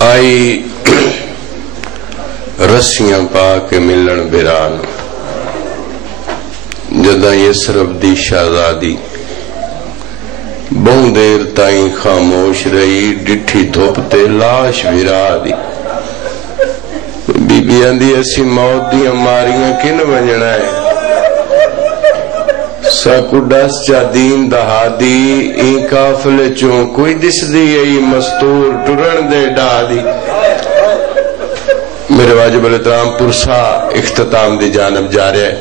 آئی رسیاں پا کے ملن بیران جداں یسرب دی شہزادی بہت دیر تائیں خاموش رہی ڈٹھی دھوپ تے لاش ویرا دی بی بی آندی ایسی موت دی ہماریاں کن ونجنا ہے ساکو ڈس چا دین دہادی این کافلے چون کوئی دس دی ای مستور ٹرن دے ڈا دی میرے واجب الاحترام پرسا اختتام دی جانب جا رہے ہیں.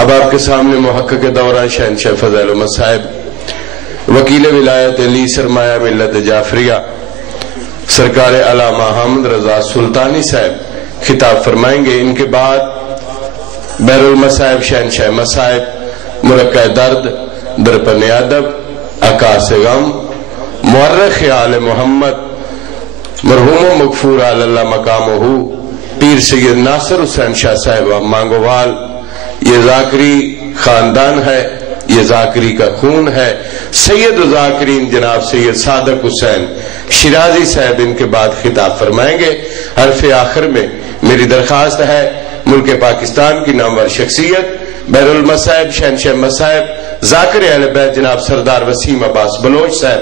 اب آپ کے سامنے محقق دوران شہنشاہ فضائل و مصائب وکیل ولایت علی سرمایہ ملت جعفریہ سرکار علامہ حامد رضا سلطانی صاحب خطاب فرمائیں گے. ان کے بعد بحر المصائب شہنشاہ مصائب مرقع درد درپن ادب عکاس غم مورخ آل محمد مرحوم و مغفور اللہ مقامہ پیر سید ناصر حسین شاہ صاحب مانگوال. یہ ذاکری خاندان ہے، یہ ذاکری کا خون ہے. سید ذاکرین جناب سید صادق حسین شیرازی صاحب ان کے بعد خطاب فرمائیں گے. حرف آخر میں میری درخواست ہے ملک پاکستان کی نامور شخصیت بحر المصائب شہنشاہ مصائب ذاکر اہل بیت جناب سردار وسیم عباس بلوچ صاحب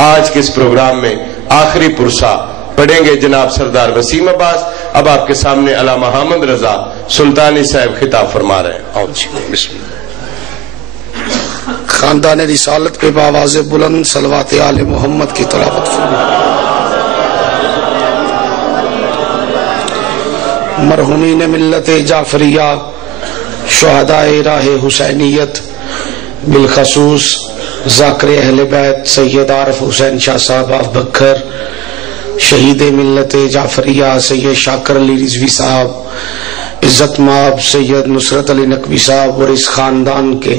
آج کے اس پروگرام میں آخری پرسا پڑھیں گے. جناب سردار وسیم عباس اب آپ کے سامنے علامہ حامد رضا سلطانی صاحب خطاب فرما رہے ہیں. بسم اللہ. خاندان رسالت پہ بآواز بلند صلوات آل محمد کی تلاوت فرمائیں. مرحومین ملت جعفریہ شہدائے راہ حسینیت بالخصوص ذاکر اہل بیت سید عارف حسین شاہ صاحب آف بکھر، شہید ملت جعفریہ سید شاکر علی رضوی صاحب، عزت مآب سید نصرت علی نقوی صاحب اور اس خاندان کے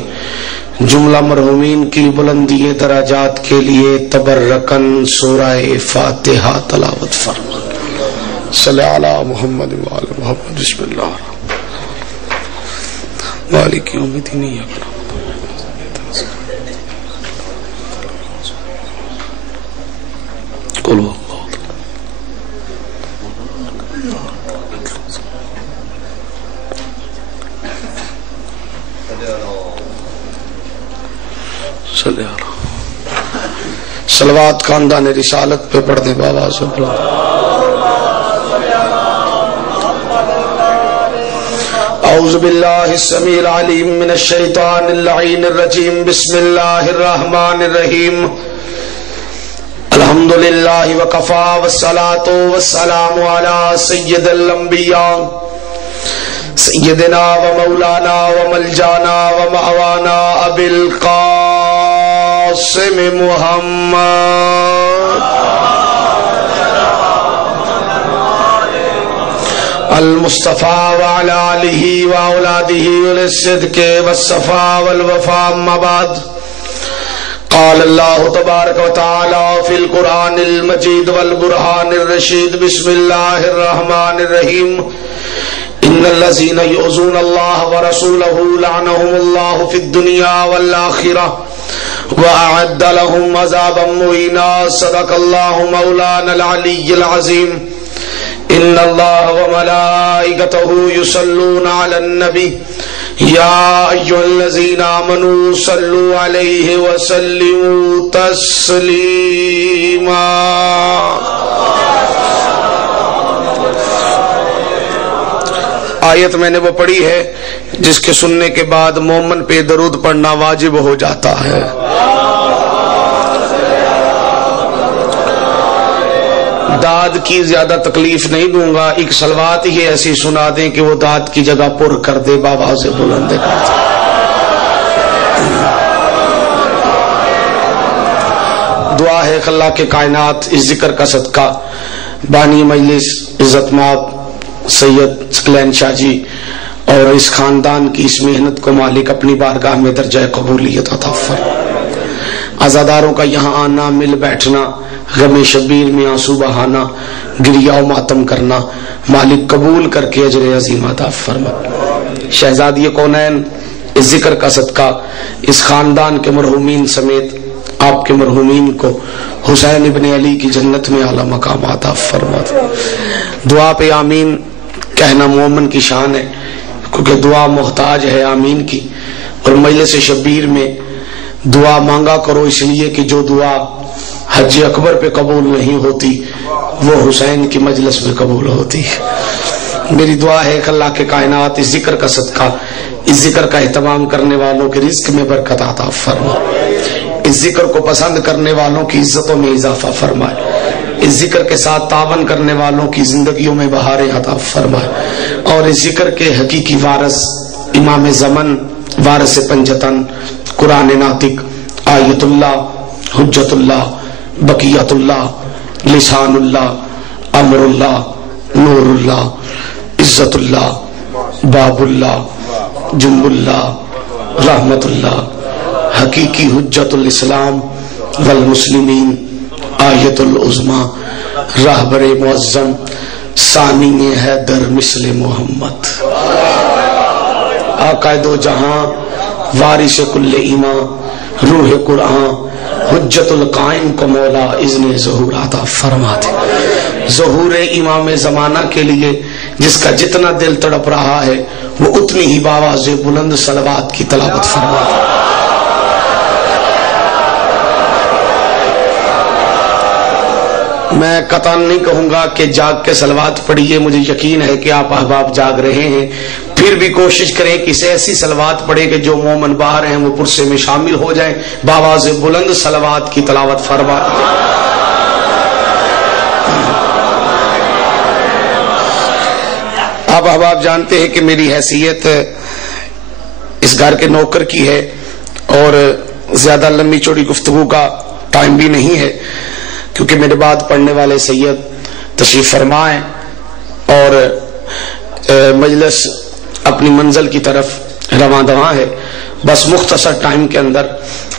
جملہ مرحومین کی بلندی درجات کے لیے تبرکن سورہ فاتحہ تلاوت فرما. صلی علی محمد وآل محمد. بسم اللہ مالک یوم الدین. قلو صلوات خاندان رسالت پہ پڑھ دے بابا سے اعوذ باللہ السمیع العلیم من الشیطان اللعین الرجیم. بسم اللہ الرحمن الرحیم. الحمدللہ وکفا والصلاة والسلام علی سید الانبیاء سیدنا و مولانا و ملجانا و معوانا ابی القاسم محمد المصطفى وعلى آله وأولاده وللصدق والصفاء والوفاء. أما بعد قال الله تبارك وتعالى في القرآن المجيد والبرهان الرشيد. بسم الله الرحمن الرحيم. إن الذين يؤذون الله ورسوله لعنهم الله في الدنيا والآخرة وأعد لهم عذابا مهينا. صدق الله مولانا العلي العظيم. إن الله وملائكته يصلون على النبي يا أيها الذين آمنوا صلوا عليه وسلموا تسليما. آیت میں نے وہ پڑھی ہے جس کے سننے کے بعد مومن پہ درود پڑھنا واجب ہو جاتا ہے. داد کی زیادہ تکلیف نہیں دوں گا، ایک صلوات ہی ایسی سنا دیں کہ وہ داد کی جگہ پر کر دے. بابا سے بلند کر دے. دعا ہے اللہ کے کائنات اس ذکر کا صدقہ بانی مجلس عزت مآب سید سکلین شاہ جی اور اس خاندان کی اس محنت کو مالک اپنی بارگاہ میں درجہ قبولیت عطا فرمائے. عزاداروں کا یہاں آنا، مل بیٹھنا، غم شبیر میں آنسو بہانا، گریہ و ماتم کرنا مالک قبول کر کے اجر عظیم عطا فرمائے. شہزادی کونین اس ذکر کا صدقہ اس خاندان کے مرحومین سمیت آپ کے مرحومین کو حسین ابن علی کی جنت میں اعلیٰ مقام عطا فرما دے۔ دعا پہ آمین کہنا مومن کی شان ہے، کیونکہ دعا محتاج ہے آمین کی، اور مجلس شبیر میں دعا مانگا کرو، اس لیے کہ جو دعا حج اکبر پہ قبول نہیں ہوتی وہ حسین کی مجلس میں قبول ہوتی ہے۔ میری دعا ہے کہ اللہ کے کائنات اس ذکر کا صدقہ اس ذکر کا اہتمام کرنے والوں کے رزق میں برکت عطا فرما، اس ذکر کو پسند کرنے والوں کی عزتوں میں اضافہ فرمائے، اس ذکر کے ساتھ تعاون کرنے والوں کی زندگیوں میں بہاریں عطا فرمائے، اور اس ذکر کے حقیقی وارث امام زمن، وارث پنجتن، قرآن ناطق، آیت اللہ، حجت اللہ، بقیت اللہ، لسان اللہ، امر اللہ، نور اللہ، عزت اللہ، باب اللہ، جنب اللہ، رحمت اللہ، حقیقی حجت الاسلام والمسلمین، آیت العظمی، راہبر معظم، ثانی حیدر مثل محمد، آقا دو جہاں، وارث کل ایمان، روح قرآن، حجت القائم کو مولا اذن ظہور عطا فرما دے۔ ظہور امام زمانہ کے لیے جس کا جتنا دل تڑپ رہا ہے وہ اتنی ہی باواز بلند صلوات کی تلاوت فرما دے۔ میں قطعاً نہیں کہوں گا کہ جاگ کے صلوات پڑھیے، مجھے یقین ہے کہ آپ احباب جاگ رہے ہیں، پھر بھی کوشش کریں کہ اسے ایسی صلوات پڑھے کہ جو مومن باہر ہیں وہ پرسے میں شامل ہو جائیں، باواز بلند صلوات کی تلاوت فرما دیں۔ آپ احباب جانتے ہیں کہ میری حیثیت اس گھر کے نوکر کی ہے اور زیادہ لمبی چوڑی گفتگو کا ٹائم بھی نہیں ہے، کیونکہ میرے بعد پڑھنے والے سید تشریف فرما ہیں اور مجلس اپنی منزل کی طرف رواں دواں ہے۔ بس مختصر ٹائم کے اندر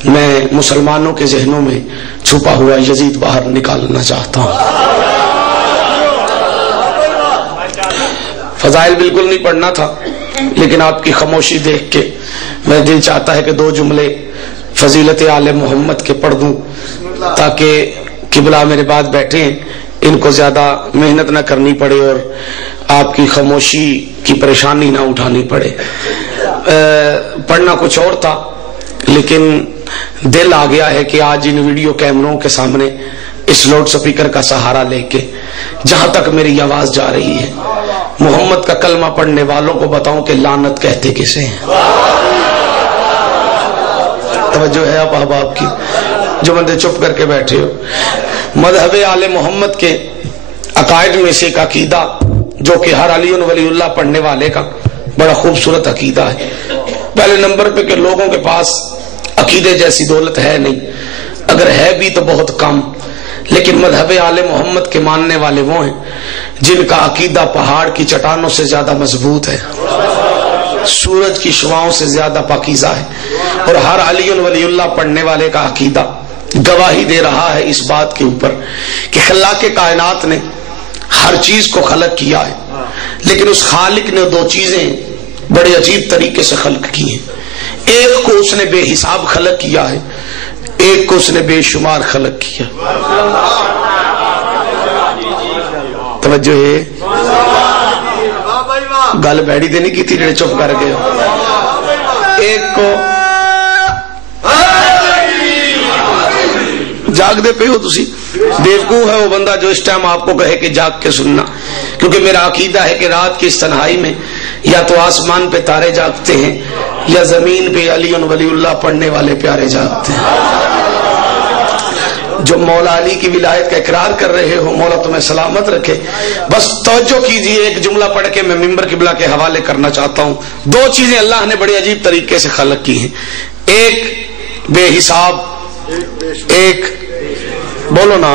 میں مسلمانوں کے ذہنوں میں چھپا ہوا یزید باہر نکالنا چاہتا ہوں۔ فضائل بالکل نہیں پڑھنا تھا، لیکن آپ کی خاموشی دیکھ کے میرا دل چاہتا ہے کہ دو جملے فضیلت آل محمد کے پڑھ دوں، تاکہ قبلہ میرے بعد بیٹھے ہیں، ان کو زیادہ محنت نہ کرنی پڑے اور آپ کی خاموشی کی پریشانی نہ اٹھانی پڑے۔ پڑھنا کچھ اور تھا، لیکن دل آ گیا ہے کہ آج ان ویڈیو کیمروں کے سامنے اس لاؤڈ سپیکر کا سہارا لے کے جہاں تک میری آواز جا رہی ہے محمد کا کلمہ پڑھنے والوں کو بتاؤں کہ لعنت کہتے کسے ہیں۔ توجہ ہے آپ احباب کی، جو بندے چپ کر کے بیٹھے ہو۔ مذہب آل محمد کے عقائد میں سے ایک عقیدہ جو کہ ہر علی ولی اللہ پڑھنے والے کا بڑا خوبصورت عقیدہ ہے۔ پہلے نمبر پہ کہ لوگوں کے پاس عقیدے جیسی دولت ہے نہیں، اگر ہے بھی تو بہت کم، لیکن مذہب آل محمد کے ماننے والے وہ ہیں جن کا عقیدہ پہاڑ کی چٹانوں سے زیادہ مضبوط ہے، سورج کی شعاؤں سے زیادہ پاکیزہ ہے، اور ہر علی ولی اللہ پڑھنے والے کا عقیدہ گواہی دے رہا ہے اس بات کے اوپر کہ خلاق کائنات نے ہر چیز کو خلق کیا ہے، لیکن اس خالق نے دو چیزیں بڑے عجیب طریقے سے خلق کی ہیں۔ ایک کو اس نے بے حساب خلق کیا ہے، ایک کو اس نے بے شمار خلق کیا۔ توجہ ہے، گل بیڑی دے نہیں کی تھی جڑے چپ کر گئے۔ ایک کو جاگ دے پہ ہو تسی، بیوقوف ہے وہ بندہ جو اس ٹائم آپ کو کہے کہ جاگ کے سننا، کیونکہ میرا عقیدہ ہے کہ رات کی اس تنہائی میں یا تو آسمان پہ تارے جاگتے ہیں یا زمین پہ علی ولی اللہ پڑھنے والے پیارے جاگتے ہیں۔ جو مولا علی کی ولایت کا اقرار کر رہے ہو، مولا تمہیں سلامت رکھے۔ بس توجہ کیجئے، ایک جملہ پڑھ کے میں منبر قبلہ کے حوالے کرنا چاہتا ہوں۔ دو چیزیں اللہ نے بڑے عجیب طریقے سے خلق کی ہیں، ایک بے حساب، ایک بولو نا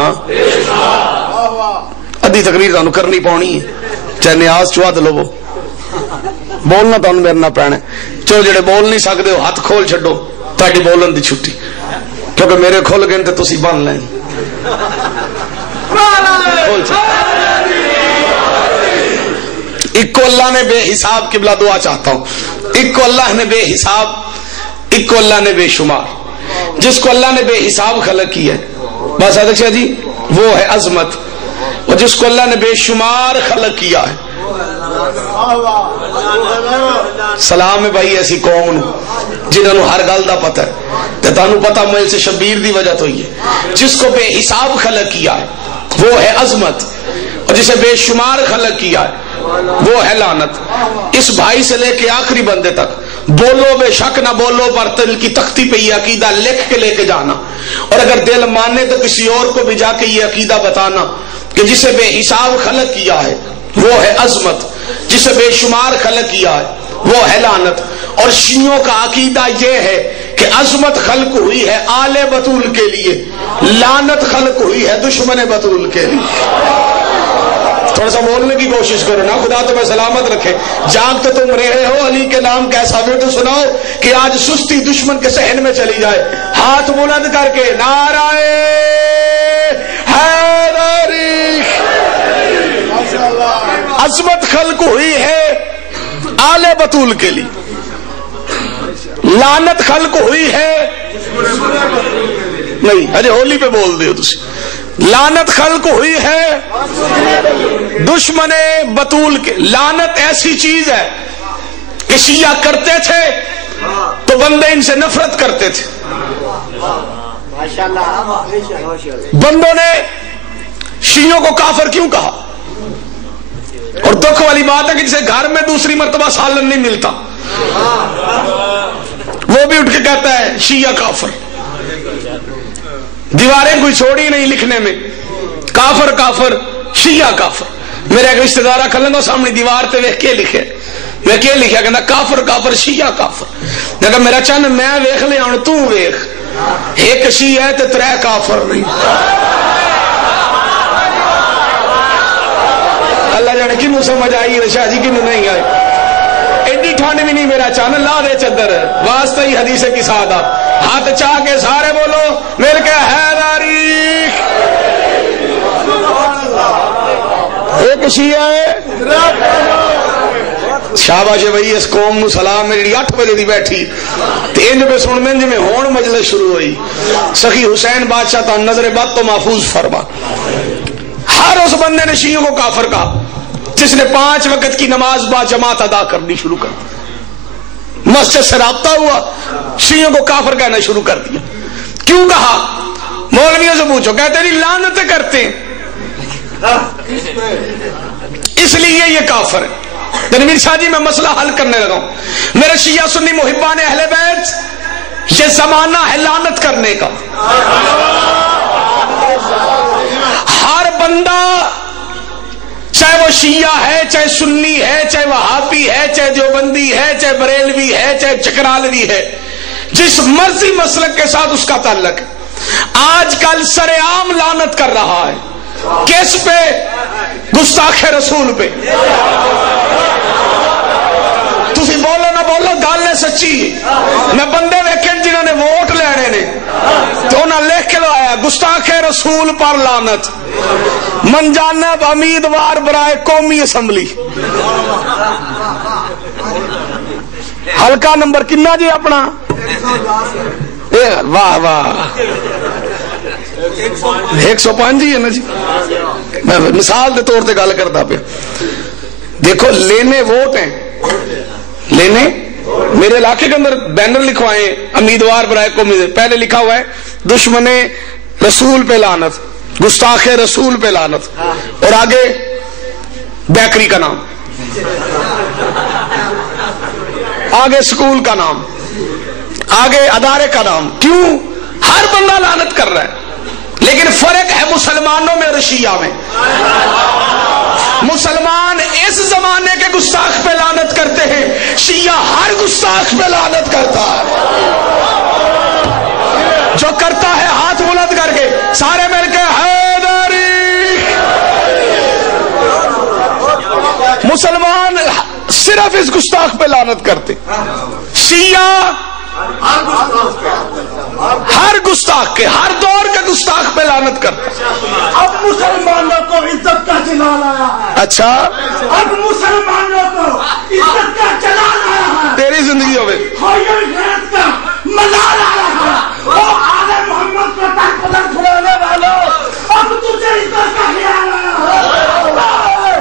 ادھی تقریر تانوں کرنی پاؤنی ہے، چاہے نیاز چوا دلو، وہ بولنا تانوں میرے نہ پینا۔ چلو جڑے بول نہیں سکتے ہو ہاتھ کھول چھڈو، تہاڈی بولن دی چھٹی، کیونکہ میرے کھل گئے تو تسی بن لیں۔ ایک اللہ نے بے حساب قبلہ دعا چاہتا ہوں، ایک کو اللہ نے بے حساب، ایک کو اللہ نے بے شمار. جس کو اللہ نے بے حساب خلق کیا ہے بس ادھر جی وہ ہے عظمت، اور جس کو اللہ نے بے شمار خلق کیا ہے سلام ہے بھائی ایسی قوم جنہوں ہر گل دا پتہ ہے. تے تانوں پتہ مجھ سے شبیر دی وجہ تو یہ جس کو بے حساب خلق کیا ہے وہ ہے عظمت، اور جسے بے شمار خلق کیا ہے وہ ہے لعنت. اس بھائی سے لے کے آخری بندے تک بولو بے شک نہ بولو پر دل کی تختی پہ یہ عقیدہ لکھ کے لے کے جانا، اور اگر دل مانے تو کسی اور کو بھی جا کے یہ عقیدہ بتانا کہ جسے بے حساب خلق کیا ہے وہ ہے عظمت، جسے بے شمار خلق کیا ہے وہ ہے لعنت. اور شیعوں کا عقیدہ یہ ہے کہ عظمت خلق ہوئی ہے آل بطول کے لیے، لعنت خلق ہوئی ہے دشمن بطول کے لیے. تھوڑا سا بولنے کی کوشش کرو نا، خدا تمہیں سلامت رکھے. جاگ تو تم رہے ہو، علی کے نام کیسا بھی تو سناؤ کہ آج سستی دشمن کے صحن میں چلی جائے. ہاتھ بلند کر کے نعرہ حیدری. عظمت خلق ہوئی ہے آل بطول کے لیے، لعنت خلق ہوئی ہے نہیں ارے ہولی پہ بول دے تسی. لعنت خلق ہوئی ہے دشمن بطول کے. لعنت ایسی چیز ہے کہ شیعہ کرتے تھے تو بندے ان سے نفرت کرتے تھے. بندوں نے شیعوں کو کافر کیوں کہا؟ اور دکھ والی بات ہے کہ جسے گھر میں دوسری مرتبہ سالن نہیں ملتا وہ بھی اٹھ کے کہتا ہے شیعہ کافر. دیواریں کوئی چھوڑی نہیں لکھنے میں، کافر کافر شیعہ کافر. میرے ایک رشتہ دار کھلنگو سامنے دیوار تے ویکھ کے لکھے، میں کیا لکھیا کہنا کافر کافر شیعہ کافر. لیکن میرا چند میں ویکھ لیا ہوں تو ویکھ، ایک شیعہ ہے تے ترے کافر نہیں. اللہ جانے کنوں سمجھ آئی رشاہ جی کنوں نہیں آئی. ایڈی ٹھنڈ بھی نہیں میرا چان لا دے چادر واسطہ ہی حدیث کی سادہ. ہاتھ چاہ کے سارے بولو مل کے حیدری. ایک شیعہ ہے شاباش بھائی. اس قوم نو سلام ہے جڑی 8 بجے دی بیٹھی تے انج پہ سن میں جویں ہون مجلس شروع ہوئی. سخی حسین بادشاہ تا نظر بد تو محفوظ فرما. ہر اس بندے نے شیعوں کو کافر کہا جس نے 5 وقت کی نماز با جماعت ادا کرنی شروع کر دی. مسجد سے رابطہ ہوا شیعوں کو کافر کہنا شروع کر دیا. کیوں کہا؟ مولویوں سے پوچھو کہتے ہیں لعنتیں کرتے ہیں اس لیے یہ کافر ہے. تنویر شاہ جی میں مسئلہ حل کرنے لگا ہوں. میرے شیعہ سنی محبان اہل بیت یہ زمانہ ہے لعنت کرنے کا. ہر بندہ چاہے وہ شیعہ ہے چاہے سنی ہے چاہے وہابی ہے چاہے دیوبندی ہے چاہے بریلوی ہے چاہے چکرالوی ہے، جس مرضی مسلک کے ساتھ اس کا تعلق ہے، آج کل سر عام لعنت کر رہا ہے. کس پہ؟ گستاخ رسول پہ. تسی بولو نہ بولو گل ہے سچی. میں بندے ویکھے جنہوں نے ووٹ لینے نے تو انہاں لکھ کے لایا گستاخ رسول پر لعنت، من جانب امیدوار برائے قومی اسمبلی. حلقہ نمبر کنا جی اپنا؟ واہ واہ 105 جی ہے نا جی. میں مثال کے طور پہ گل کرتا پیا. دیکھو لینے ووٹ ہیں، لینے میرے علاقے کے اندر بینر لکھوائے امیدوار برائے قومی، پہلے لکھا ہوا ہے دشمن رسول پہ لعنت، گستاخ رسول پہ لعنت، اور آگے بیکری کا نام، آگے سکول کا نام، آگے ادارے کا نام. کیوں؟ ہر بندہ لعنت کر رہا ہے. لیکن فرق ہے مسلمانوں میں اور شیعہ میں. مسلمان اس زمانے کے گستاخ پہ لعنت کرتے ہیں، شیعہ ہر گستاخ پہ لعنت کرتا ہے. جو کرتا ہے ہاتھ بلند کر کے سارے مل کے حیدری. مسلمان صرف اس گستاخ پہ لعنت کرتے، شیعہ ہر ہر گستاخ کے، ہر دور کے گستاخ پہ لعنت کرتا. اب مسلمانوں کو عزت کا جلال آیا ہے. اچھا اب مسلمانوں کو عزت کا جلال آیا ہے. تیری زندگی ہوئے غیرت کا ملال آیا ہے. وہ آل محمد کو تک پلک پھلانے والوں، اب تجھے عزت کا خیال آیا ہے.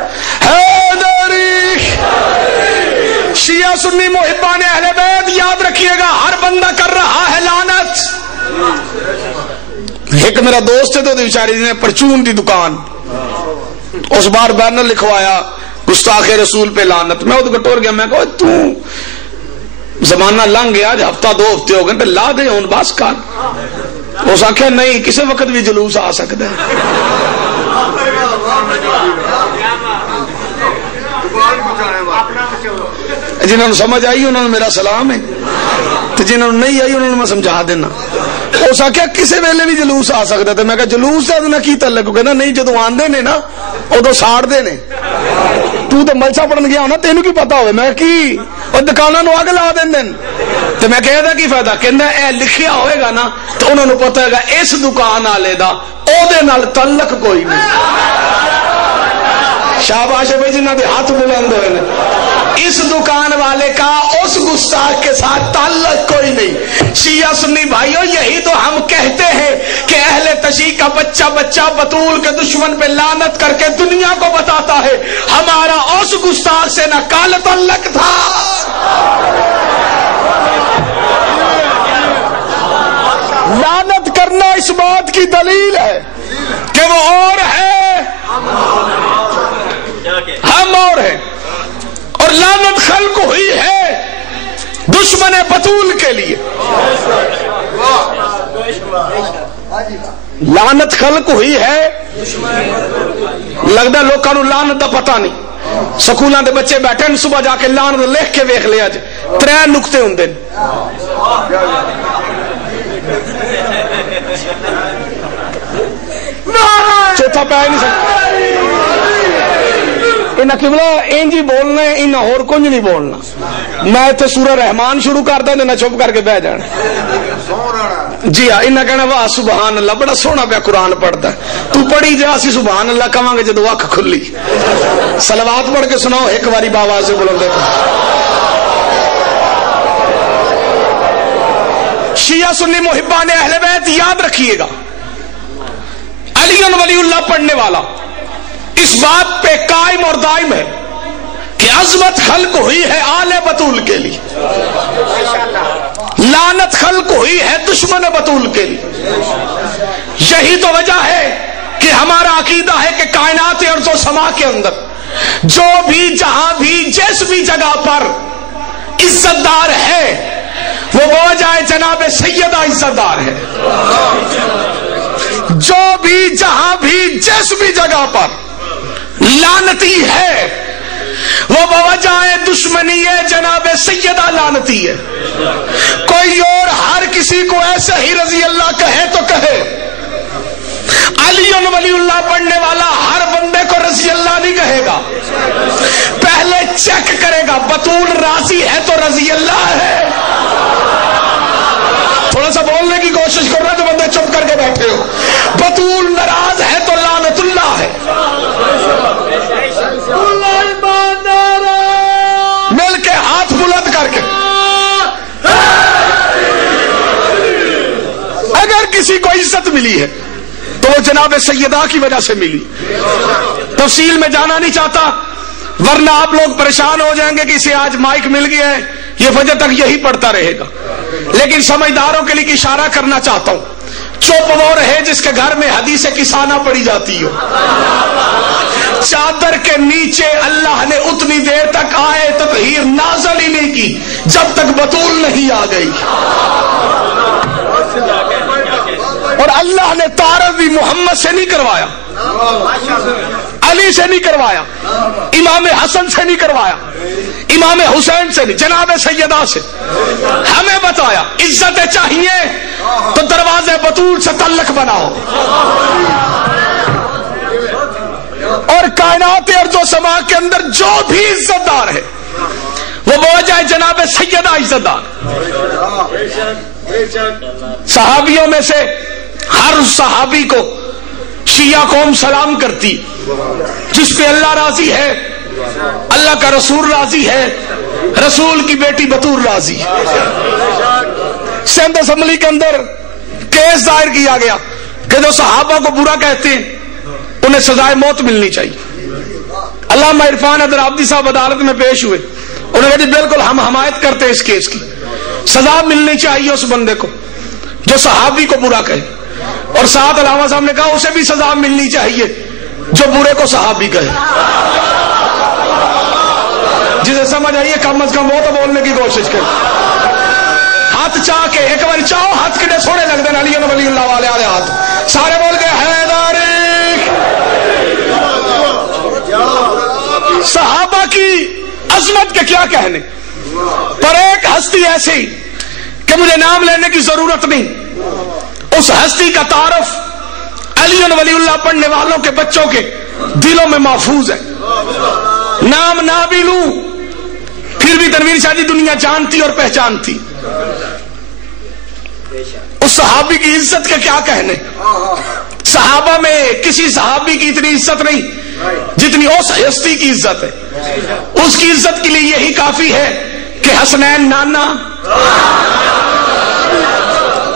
شیعہ سنی محبان اہل بیت یاد رکھیے گا، ہر بندہ کر رہا ہے لعنت. ایک میرا دوست ہے تو بیچاری نے پرچون دی دکان، اس بار بینر لکھوایا گستاخ رسول پہ لعنت. میں وہ ٹور گیا، میں کہا تو زمانہ لنگ گیا، ہفتہ دو ہفتے ہو گئے تو لا دے ہوں بس کر. اس آخیا نہیں، کسی وقت بھی جلوس آ سکتا ہے. جنہوں نے سمجھ آئی انہوں نے میرا سلام ہے، تو جنہوں نے نہیں آئی انہوں نے میں سمجھا دینا. اس آخیا کسی ویلے بھی جلوس آ سکتا ہے. میں کہا جلوس ہے انہیں کی تعلق؟ کہنا نہیں، جدو آندے نے نا ادو ساڑتے نے. تو ملسا پڑھن گیا ہونا، تینوں کی پتا ہوئے. میں کی اور دکانوں نو اگ لا دین. تو میں کہہ دا کی فائدہ؟ کہنا اے لکھیا ہوئے گا نا تو انہوں نے پتا ہے گا اس دکان والے دا او دے نال تعلق کوئی نہیں. شاباش بھائی جنہ دے ہاتھ بلند ہوئے، اس دکان والے کا اس گستاخ کے ساتھ تعلق کوئی نہیں. شیعہ سنی بھائیوں، یہی تو ہم کہتے ہیں کہ اہل تشیع کا بچہ بچہ بطول کے دشمن پہ لعنت کر کے دنیا کو بتاتا ہے ہمارا اس گستاخ سے نہ کال تعلق تھا. لعنت کرنا اس بات کی دلیل ہے کہ وہ اور ہے، ہم اور ہیں. اور لعنت خلق ہوئی ہے دشمن بطول کے لیے. لعنت خلق ہوئی ہے، لگتا لوگوں لعنت دا پتہ نہیں. سکولوں دے بچے بیٹھے صبح جا کے لعنت لکھ کے ویکھ لیا جی، 3 نقطے ہوندے. چوتھا پہ نہیں سکتا. انہیں قبلہ انج ہی بولنا ہے، انہیں اور کچھ نہیں بولنا. میں اتنے سورہ رحمان شروع کرتا ہوں، انہیں چپ کر کے بہ جانا. جی ہاں، انہیں کہنا واہ سبحان اللہ، بڑا سونا پیا قرآن پڑھتا ہے. تو پڑھی جا، اسی سبحان اللہ کہاں گے جدو اکھ کھلی. صلوات پڑھ کے سناؤ ایک باری باواز سے بولو. شیعہ سنی محبان اہل بیت یاد رکھیے گا، علی ولی اللہ پڑھنے والا اس بات پہ قائم اور دائم ہے کہ عظمت خلق ہوئی ہے آل بطول کے لیے، لعنت خلق ہوئی ہے دشمن بطول کے لیے. یہی تو وجہ ہے کہ ہمارا عقیدہ ہے کہ کائنات ارض و سما کے اندر جو بھی جہاں بھی جس بھی جگہ پر عزت دار ہے وہ وجہ جناب سیدہ عزت دار ہے. جو بھی جہاں بھی جس بھی جگہ پر لعنتی ہے وہ بوجہ دشمنی ہے جناب سیدہ لعنتی ہے. کوئی اور ہر کسی کو ایسے ہی رضی اللہ کہے تو کہے، علی ولی اللہ پڑھنے والا ہر بندے کو رضی اللہ نہیں کہے گا، پہلے چیک کرے گا بطول راضی ہے تو رضی اللہ ہے. تھوڑا سا بولنے کی کوشش کر رہے تو بندے چپ کر کے بیٹھے ہو. بطول ناراض ہے تو لعنت اللہ ہے. مل کے ہاتھ بلند کر کے اگر کسی کو عزت ملی ہے تو وہ جناب سیدہ کی وجہ سے ملی. تفصیل میں جانا نہیں چاہتا ورنہ آپ لوگ پریشان ہو جائیں گے کہ اسے آج مائک مل گیا ہے یہ فجر تک یہی پڑھتا رہے گا. لیکن سمجھداروں کے لیے اشارہ کرنا چاہتا ہوں، چپ وہ رہے جس کے گھر میں حدیث کسانہ پڑھی جاتی ہو. چادر کے نیچے اللہ نے اتنی دیر تک آئے تطہیر نازل ہی نہیں کی جب تک بطول نہیں آ گئی. اور اللہ نے تعارف بھی محمد سے نہیں کروایا، علی سے نہیں کروایا، امام حسن سے نہیں کروایا، امام حسین سے نہیں، جناب سیدہ سے. ہمیں بتایا عزتیں چاہیے تو دروازے بطول سے تعلق بناؤ. اور کائنات ارض و سما کے اندر جو بھی عزت دار ہے وہ وجہ جناب سیدہ عزت دار. صحابیوں میں سے ہر صحابی کو شیعہ قوم سلام کرتی، جس پہ اللہ راضی ہے، اللہ کا رسول راضی ہے، رسول کی بیٹی بطور راضی ہے۔ سندھ اسمبلی کے اندر کیس دائر کیا گیا کہ جو صحابہ کو برا کہتے ہیں انہیں سزائے موت ملنی چاہیے۔ علامہ عرفان حیدر عابدی صاحب عدالت میں پیش ہوئے، انہوں نے کہا جی بالکل ہم حمایت کرتے ہیں اس کیس کی، سزا ملنی چاہیے اس بندے کو جو صحابی کو برا کہے، اور ساتھ علامہ صاحب نے کہا اسے بھی سزا ملنی چاہیے جو برے کو صحابی کہے۔ جسے سمجھ آئیے کم از کم وہ تو بولنے کی کوشش کرے۔ ہاتھ چاہ کے ایک بار چاہو، ہاتھ کنے سونے لگ دیں، علی ولی اللہ والے آلے ہاتھ سارے بول کے حیدر۔ صحابہ کی عظمت کے کیا کہنے، پر ایک ہستی ایسی کہ مجھے نام لینے کی ضرورت نہیں، اس ہستی کا تعارف علی ولی اللہ پڑھنے والوں کے بچوں کے دلوں میں محفوظ ہے۔ نام نہ بھی لوں پھر بھی تنویر شاہ جی دنیا جانتی اور پہچانتی۔ اس صحابی کی عزت کے کیا کہنے، صحابہ میں کسی صحابی کی اتنی عزت نہیں جتنی اس ہستی کی عزت ہے۔ اس کی عزت کے لیے یہی کافی ہے کہ حسنین نانا،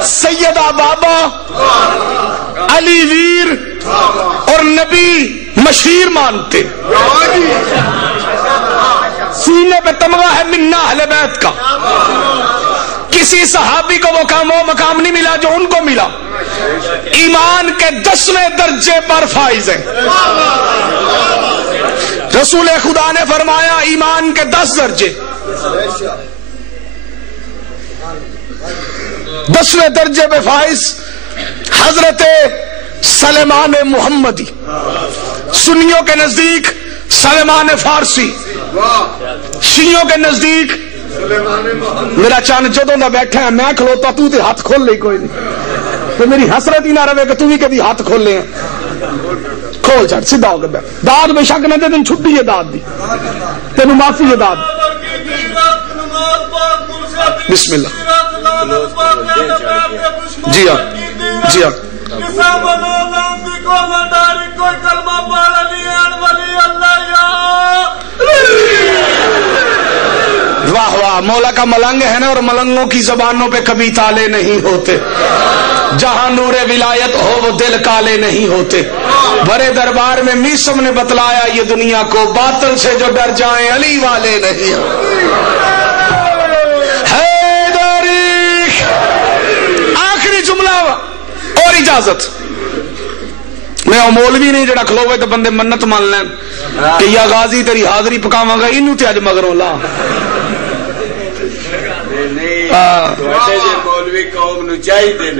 سیدہ بابا، علی ویر اور نبی مشیر مانتے، سینے پہ تمغہ ہے منا اہل بیت کا۔ کسی صحابی کو وہ مقام نہیں ملا جو ان کو ملا، ایمان کے 10ویں درجے پر فائز ہیں۔ رسول خدا نے فرمایا ایمان کے 10 درجے، 10ویں درجے پہ فائز حضرت سلیمان محمدی، سنیوں کے نزدیک سلیمان فارسی، شیعوں کے نزدیک میرا چاند جدوں دا بیٹھا ہے میں کھلوتا تو تے ہاتھ کھول لے کوئی نہیں، تو میری حسرت ہی نہ رہے کہ تو بھی کدی ہاتھ کھول لے، کھول چڑھ سیدھا ہو کے بیٹھ، داد بے شک نہ دے تین چھٹی ہے داد دی، تینوں معافی ہے داد۔ بسم اللہ۔ جی ہاں جی ہاں، واہ واہ، مولا کا ملنگ ہے نا، اور ملنگوں کی زبانوں پہ کبھی تالے نہیں ہوتے، جہاں نور ولایت ہو وہ دل کالے نہیں ہوتے۔ بڑے دربار میں میسم نے بتلایا یہ دنیا کو، باطل سے جو ڈر جائیں علی والے نہیں ہوتے۔ آخری جملہ اور اجازت، میں او مولوی نہیں جڑا کھلوے تو بندے منت مان لین کہ یا غازی تیری حاضری پکاواں گا، اینوں تے اج مگروں لا۔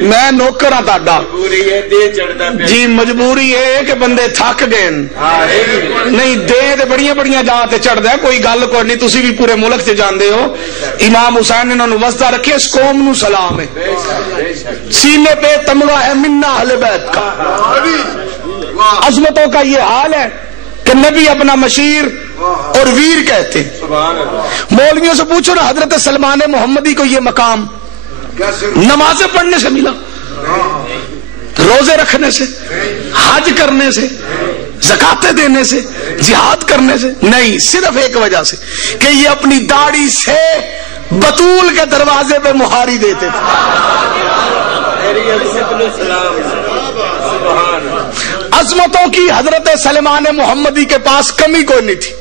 میں نوکر ہاں تہاڈا جی، مجبوری ہے کہ بندے تھک گئے نہیں، دے تے بڑیاں بڑیاں جہاں تے چڑھدا ہے، کوئی گل کوئی نہیں، تسی بھی پورے ملک سے جاندے ہو امام حسین نے انہوں نے وسطہ رکھے، اس قوم نو سلام ہے، سینے پہ تمغہ ہے منا اہل بیت کا۔ عظمتوں کا یہ حال ہے کہ نبی اپنا مشیر اور ویر کہتے ہیں۔ مولویوں سے پوچھو نا، حضرت سلمان محمدی کو یہ مقام نمازیں پڑھنے سے ملا، روزے رکھنے سے، حج کرنے سے، زکاتیں دینے سے، جہاد کرنے سے نہیں، صرف ایک وجہ سے کہ یہ اپنی داڑھی سے بطول کے دروازے پہ مہاری دیتے تھے۔ عظمتوں کی حضرت سلمان محمدی کے پاس کمی کوئی نہیں تھی،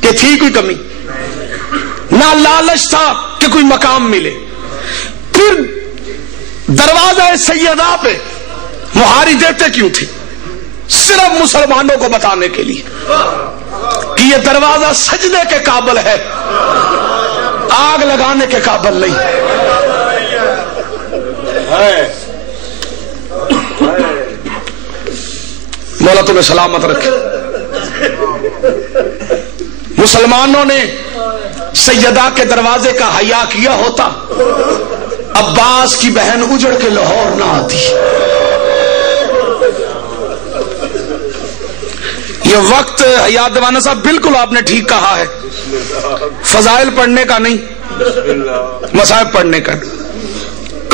کہ تھی کوئی کمی، نہ لالچ تھا کہ کوئی مقام ملے۔ پھر دروازہ سیدہ پہ مہاری دیتے کیوں تھے؟ صرف مسلمانوں کو بتانے کے لیے کہ یہ دروازہ سجدے کے قابل ہے، آگ لگانے کے قابل نہیں ہے۔ مولا تمہیں سلامت رکھے۔ مسلمانوں نے سیدہ کے دروازے کا حیا کیا ہوتا، عباس کی بہن اجڑ کے لاہور نہ آتی۔ یہ وقت حیات دیوانہ صاحب بالکل آپ نے ٹھیک کہا ہے، فضائل پڑھنے کا نہیں، مصائب پڑھنے کا۔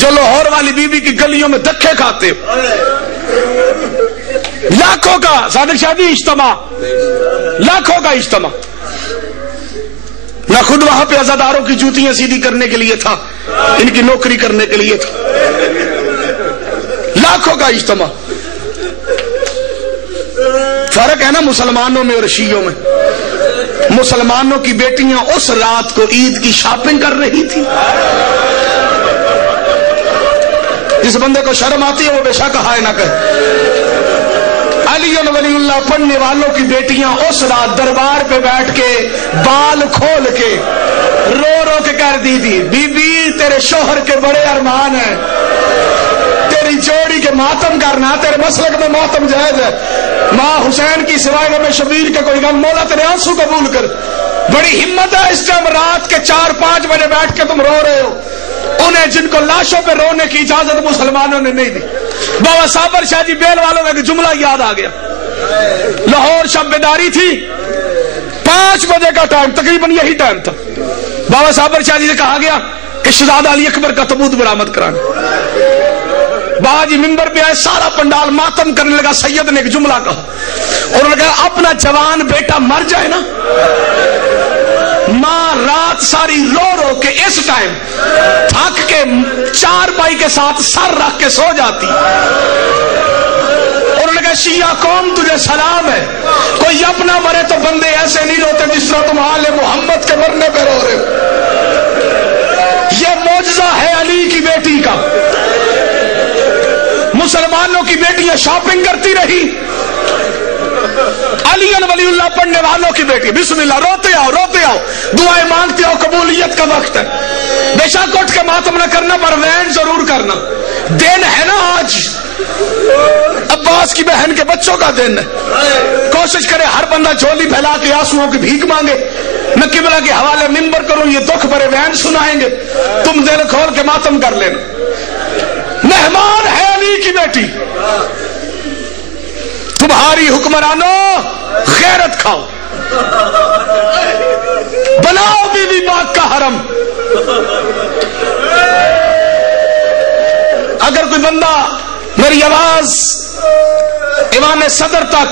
جو لاہور والی بی بی کی گلیوں میں دھکے کھاتے ہو، لاکھوں کا صادق شاہ جی اجتماع، لاکھوں کا اجتماع، نہ خود وہاں پہ عزاداروں کی جوتیاں سیدھی کرنے کے لیے تھا، ان کی نوکری کرنے کے لیے تھا، لاکھوں کا اجتماع۔ فرق ہے نا مسلمانوں میں اور شیعوں میں۔ مسلمانوں کی بیٹیاں اس رات کو عید کی شاپنگ کر رہی تھی۔ جس بندے کو شرم آتی ہے وہ بے شک ہائے نہ کہے۔ علی ولی اللہ پڑھنے والوں کی بیٹیاں اس رات دربار پہ بیٹھ کے بال کھول کے رو رو کے کہہ دی تھی، بی بی تیرے شوہر کے بڑے ارمان ہیں، تیری جوڑی کے ماتم کرنا، تیرے مسلک میں ماتم جائز ہے، ماں حسین کی سوائے میں شبیر کے کوئی غم، مولا تیرے آنسو قبول کر۔ بڑی ہمت ہے اس ٹائم رات کے 4-5 بجے بیٹھ کے تم رو رہے ہو، انہیں جن کو لاشوں پہ رونے کی اجازت مسلمانوں نے نہیں دی۔ بابا صابر شاہ جی بیل والوں کا جملہ یاد آ گیا، لاہور شب بیداری تھی، 5 بجے کا ٹائم، تقریباً یہی ٹائم تھا، بابا صابر شاہ جی سے کہا گیا کہ شہزادہ علی اکبر کا تابوت برآمد کرانا۔ بابا جی ممبر پہ آئے، سارا پنڈال ماتم کرنے لگا، سید نے ایک جملہ کہا، اور انہوں نے کہا اپنا جوان بیٹا مر جائے نا، ماں رات ساری رو رو کے اس ٹائم تھک کے 4 بائی کے ساتھ سر رکھ کے سو جاتی۔ انہوں نے کہا شیعہ قوم تجھے سلام ہے، کوئی اپنا مرے تو بندے ایسے نہیں روتے جس طرح تم آل محمد کے مرنے پہ رو رہے ہو۔ یہ معجزہ ہے علی کی بیٹی کا۔ مسلمانوں کی بیٹیاں شاپنگ کرتی رہی، علی ولی اللہ پڑھنے والوں کی بیٹی بسم اللہ روتے آؤ روتے آؤ، دعائیں مانگتے آؤ، قبولیت کا وقت ہے۔ بے شک اٹھ کے ماتم نہ کرنا پر وین ضرور کرنا، دن ہے نا آج عباس کی بہن کے بچوں کا دن ہے، کوشش کرے ہر بندہ جھولی پھیلا کے آنسوؤں کی بھیک مانگے، میں قبلہ کے حوالے منبر کروں، یہ دکھ بھرے وین سنائیں گے، تم دل کھول کے ماتم کر لینا۔ مہمان ہے علی کی بیٹی، تمہاری حکمرانوں غیرت کھاؤ، بناؤ بی بی پاک کا حرم۔ اگر کوئی بندہ میری آواز ایوان صدر تک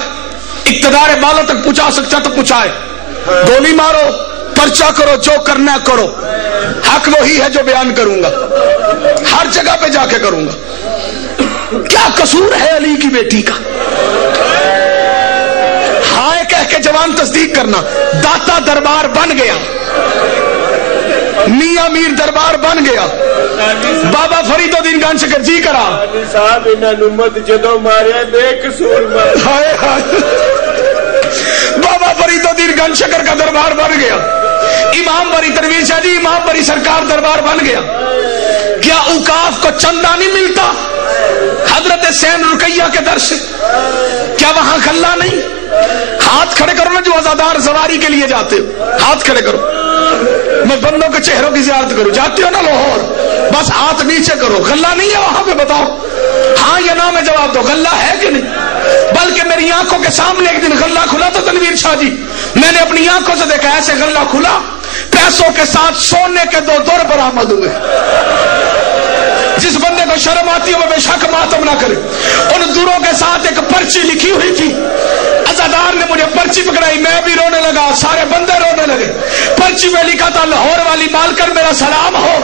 اقتدار بالا تک پہنچا سکتا تو پہنچائے، گولی مارو، پرچہ کرو، جو کرنا کرو، حق وہی ہے جو بیان کروں گا، ہر جگہ پہ جا کے کروں گا۔ کیا قصور ہے علی کی بیٹی کا؟ ہائے کہہ کے جوان تصدیق کرنا، داتا دربار بن گیا، میاں میر دربار بن گیا، بابا فرید الدین گن شکر جی کرا صاحب انہاں نمت جدو ماریا بے قصور مار، ہائے ہائے بابا فرید الدین گن شکر کا دربار بن گیا، امام بری تنویر شاہ جی امام بری سرکار دربار بن گیا۔ کیا اوقاف کو چندہ نہیں ملتا حضرت سین رقیہ کے در سے؟ کیا وہاں غلہ نہیں؟ ہاتھ کھڑے کرو نا جو عزادار زواری کے لیے جاتے ہو، ہاتھ کھڑے کرو، میں بندوں کے چہروں کی زیارت کروں، جاتے ہو نا لاہور، بس ہاتھ نیچے کرو، غلہ نہیں ہے وہاں پہ بتاؤ، ہاں یا نہ میں جواب دو، غلہ ہے کہ نہیں؟ بلکہ میری آنکھوں کے سامنے ایک دن غلہ کھلا تو تنویر شاہ جی، میں نے اپنی آنکھوں سے دیکھا ایسے غلہ کھلا، پیسوں کے ساتھ سونے کے 2 در برآمد ہوئے۔ جس بندے کو شرم آتی ہے وہ بے شک ماتم نہ کرے۔ ان دروں کے ساتھ ایک پرچی لکھی ہوئی تھی، عزادار نے مجھے پرچی پکڑائی، میں بھی رونے لگا، سارے بندے رونے لگے۔ پرچی میں لکھا تھا لاہور والی مالکن میرا سلام ہو،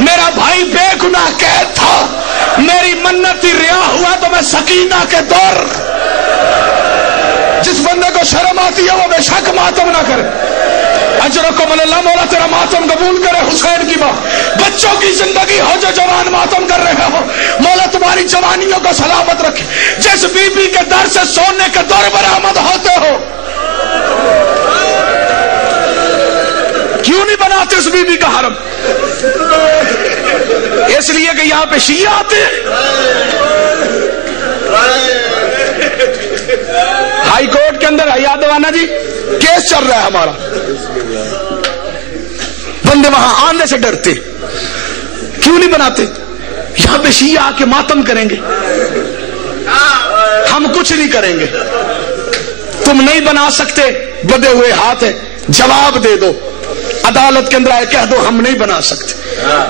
میرا بھائی بے گناہ قید تھا، میری منت ریا ہوا تو میں سکینہ کے دور۔ جس بندے کو شرم آتی ہے وہ بے شک ماتم نہ کرے۔ اجرکم اللہ، مولا تیرا ماتم قبول کرے۔ حسین کی بات، بچوں کی زندگی ہو جو جوان ماتم کر رہے ہو، مولا تمہاری جوانیوں کو سلامت رکھے۔ جس بی بی کے در سے سونے کے دور برآمد ہوتے ہو، کیوں نہیں بناتے اس بی بی کا حرم؟ اس لیے کہ یہاں پہ شیعہ آتے ہیں۔ ہائی کورٹ کے اندر حیات دیوانہ جی کیس چل رہا ہے ہمارا، بندے وہاں آنے سے ڈرتے، کیوں نہیں بناتے؟ یہاں پہ شیعہ آ کے ماتم کریں گے، ہم کچھ نہیں کریں گے۔ تم نہیں بنا سکتے، بدے ہوئے ہاتھ ہے، جواب دے دو، عدالت کے اندر آئے کہہ دو ہم نہیں بنا سکتے۔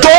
2